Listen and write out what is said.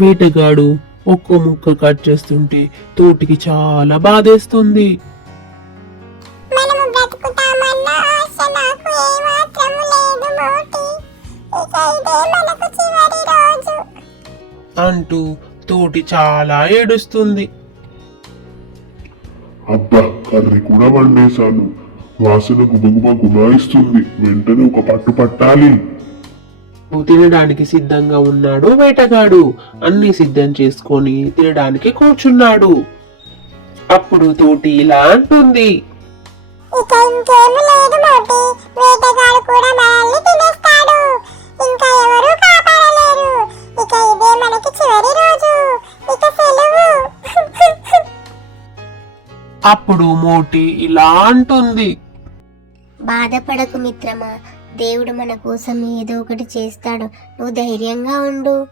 వేటగాడు ఒక్కో ముక్క కట్ చేస్తుంటే తోటికి చాలా బాధేస్తుంది. మనము బ్రతుకుతామన్న ఆశ నాకు ఏమాత్రము లేదు మోటి. ఇక ఇదే మనకు చివరి రోజు అంటూ తోటి చాలా ఏడుస్తుంది. అబ్బా, కర్రీ కూడా వండేశాను. వాసన గుమగుమ గుమాయిస్తుంది. వెంటనే ఒక పట్టు పట్టాలి. తినడానికి సిద్ధంగా ఉన్నాడు వేటగాడు. అన్ని సిద్ధం చేసుకొని తినడానికి కూర్చున్నాడు. అప్పుడు తోటి ఇలా అంటుంది. ఇక ఇంకేమి లేదు మోటి. వేటగాడు కూడా మనల్ని తినేస్తాడు. ఇంకా ఎవరు కాపాడలేరు. ఇక ఇదే మనకి చివరి రోజు. ఇక సెలవు. అప్పుడు మోటి ఇలా అంటుంది. బాధపడకు మిత్రమా, దేవుడు మన కోసం ఏదో ఒకటి చేస్తాడు. నువ్వు ధైర్యంగా ఉండు.